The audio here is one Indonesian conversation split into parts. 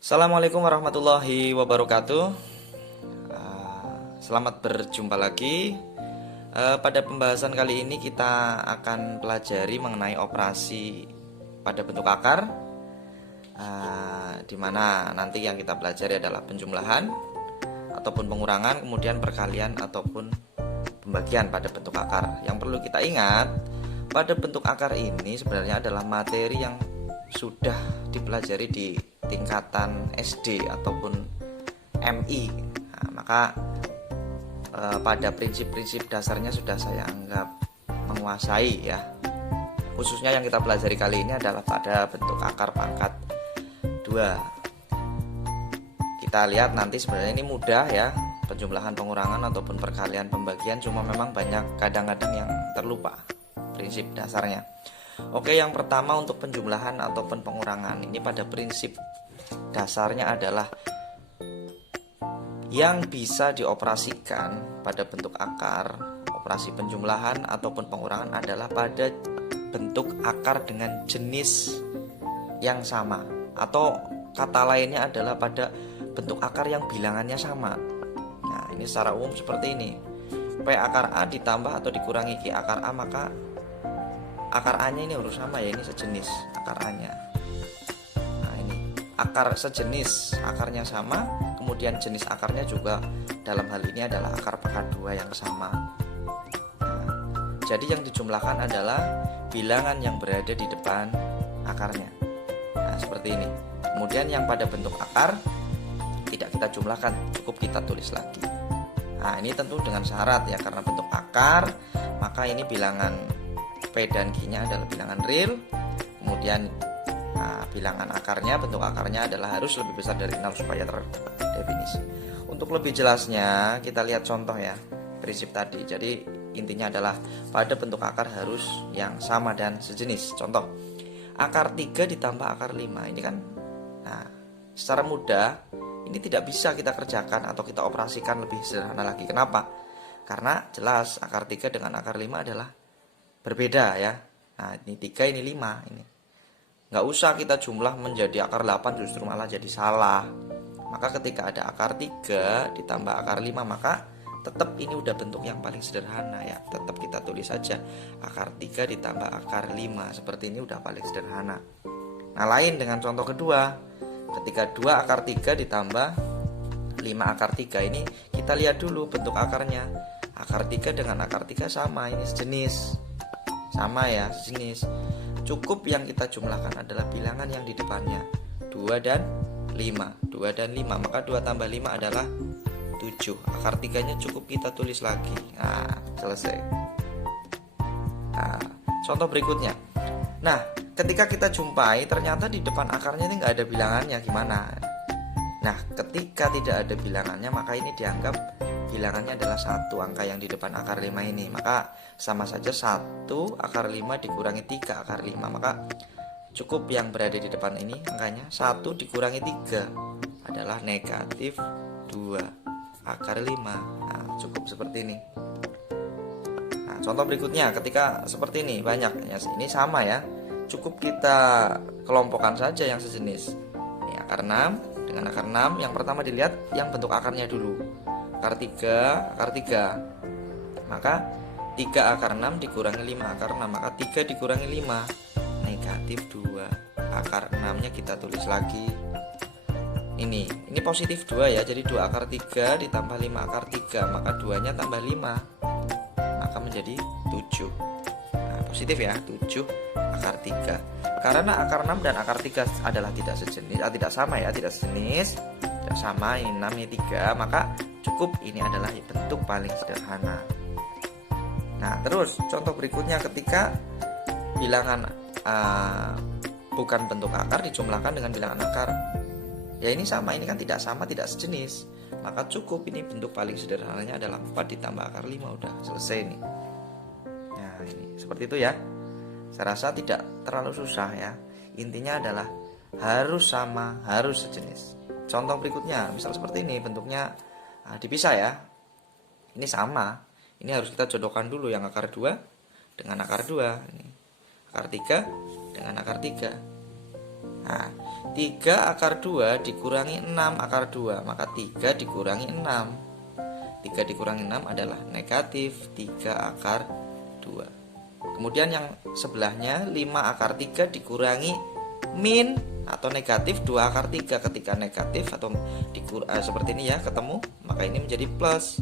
Assalamualaikum warahmatullahi wabarakatuh. Selamat berjumpa lagi. Pada pembahasan kali ini kita akan pelajari mengenai operasi pada bentuk akar, di mana nanti yang kita pelajari adalah penjumlahan ataupun pengurangan, kemudian perkalian ataupun pembagian pada bentuk akar. Yang perlu kita ingat, pada bentuk akar ini sebenarnya adalah materi yang sudah dipelajari di tingkatan SD ataupun MI. Maka pada prinsip-prinsip dasarnya sudah saya anggap menguasai ya. Khususnya yang kita pelajari kali ini adalah pada bentuk akar pangkat 2. Kita lihat nanti sebenarnya ini mudah ya, penjumlahan, pengurangan ataupun perkalian, pembagian, cuma memang banyak kadang-kadang yang terlupa prinsip dasarnya. Oke, yang pertama untuk penjumlahan ataupun pengurangan ini pada prinsip dasarnya adalah yang bisa dioperasikan pada bentuk akar, operasi penjumlahan ataupun pengurangan adalah pada bentuk akar dengan jenis yang sama, atau kata lainnya adalah pada bentuk akar yang bilangannya sama. Nah, ini secara umum seperti ini. P akar A ditambah atau dikurangi Q akar A, maka akar A nya ini harus sama ya, ini sejenis akar A nya. Nah, ini akar sejenis, akarnya sama, kemudian jenis akarnya juga dalam hal ini adalah akar pangkat 2 yang sama. Nah, jadi yang dijumlahkan adalah bilangan yang berada di depan akarnya. Nah, seperti ini. Kemudian yang pada bentuk akar tidak kita jumlahkan, cukup kita tulis lagi. Nah, ini tentu dengan syarat ya, karena bentuk akar, maka ini bilangan P dan Q-nya adalah bilangan real. Kemudian bilangan akarnya, bentuk akarnya adalah harus lebih besar dari 0 supaya terdefinisi. Untuk lebih jelasnya kita lihat contoh ya, prinsip tadi. Jadi intinya adalah pada bentuk akar harus yang sama dan sejenis. Contoh, akar 3 ditambah akar 5. Ini kan secara mudah ini tidak bisa kita kerjakan atau kita operasikan lebih sederhana lagi. Kenapa? Karena jelas akar 3 dengan akar 5 adalah berbeda ya. Nah, ini 3, ini 5 ini. Nggak usah kita jumlah menjadi akar 8, justru malah jadi salah. Maka ketika ada akar 3 ditambah akar 5, maka tetap ini udah bentuk yang paling sederhana ya. Tetap kita tulis saja akar 3 ditambah akar 5. Seperti ini udah paling sederhana. Nah, lain dengan contoh kedua. Ketika 2 akar 3 ditambah 5 akar 3, ini kita lihat dulu bentuk akarnya. Akar 3 dengan akar 3 sama, ini sejenis. Sama ya, sejenis. Cukup yang kita jumlahkan adalah bilangan yang di depannya, 2 dan 5. 2 dan 5, maka 2 tambah 5 adalah 7. Akar 3 nya cukup kita tulis lagi. Nah, selesai. Nah, contoh berikutnya. Nah, ketika kita jumpai ternyata di depan akarnya ini nggak ada bilangannya, gimana? Nah, ketika tidak ada bilangannya, maka ini dianggap bilangannya adalah 1 angka yang di depan akar 5 ini. Maka sama saja 1 akar 5 dikurangi 3 akar 5. Maka cukup yang berada di depan ini angkanya 1 dikurangi 3 adalah negatif 2 akar 5. Nah, cukup seperti ini. Nah, contoh berikutnya ketika seperti ini banyak ya, ini sama ya. Cukup kita kelompokkan saja yang sejenis. Ini akar 6 dengan akar 6. Yang pertama dilihat yang bentuk akarnya dulu. Akar 3, akar 3. Maka 3 akar 6 dikurangi 5 akar 6. Maka 3 dikurangi 5 negatif 2. Akar 6 nya kita tulis lagi. Ini positif 2 ya. Jadi 2 akar 3 ditambah 5 akar 3. Maka 2 nya tambah 5, maka menjadi 7. Nah, positif ya, 7 akar 3. Karena akar 6 dan akar 3 adalah tidak sejenis, tidak sama ya, tidak sejenis, tidak sama, ini 6 ini 3, maka cukup ini adalah bentuk paling sederhana. Nah, terus contoh berikutnya ketika bilangan bukan bentuk akar dijumlahkan dengan bilangan akar. Ya ini sama, ini kan tidak sama, tidak sejenis. Maka cukup ini bentuk paling sederhananya adalah 4 ditambah akar 5, udah selesai nih. Nah, ini seperti itu ya. Saya rasa tidak terlalu susah ya. Intinya adalah harus sama, harus sejenis. Contoh berikutnya, misal seperti ini bentuknya dipisah ya. Ini sama. Ini harus kita jodohkan dulu yang akar 2 dengan akar 2. Ini akar 3 dengan akar 3. Nah, 3 akar 2 dikurangi 6 akar 2, maka 3 dikurangi 6. 3 dikurangi 6 adalah negatif 3 akar 2. Kemudian yang sebelahnya 5 akar 3 dikurangi min atau negatif 2 akar 3. Ketika negatif atau seperti ini ya, ketemu, maka ini menjadi plus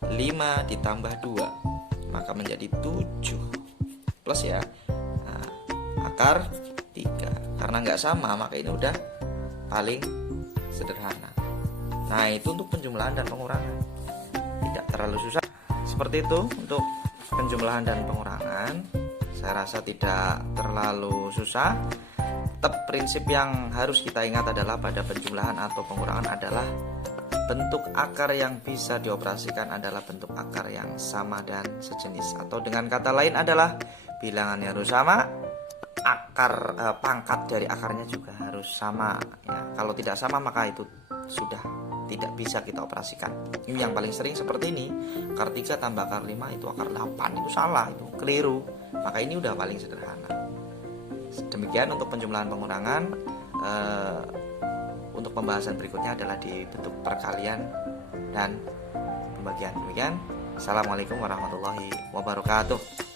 5 ditambah 2, maka menjadi 7 plus ya. Nah, akar 3. Karena nggak sama, maka ini udah paling sederhana. Nah, itu untuk penjumlahan dan pengurangan, tidak terlalu susah. Seperti itu untuk penjumlahan dan pengurangan. Saya rasa tidak terlalu susah. Tetap prinsip yang harus kita ingat adalah pada penjumlahan atau pengurangan adalah bentuk akar yang bisa dioperasikan adalah bentuk akar yang sama dan sejenis, atau dengan kata lain adalah bilangannya harus sama, akar pangkat dari akarnya juga harus sama ya. Kalau tidak sama maka itu sudah tidak bisa kita operasikan. Ini yang paling sering seperti ini, akar 3 tambah akar 5 itu akar 8, itu salah, itu keliru. Maka ini udah paling sederhana. Demikian untuk penjumlahan pengurangan. Untuk pembahasan berikutnya adalah di bentuk perkalian dan pembagian. Demikian. Assalamualaikum warahmatullahi wabarakatuh.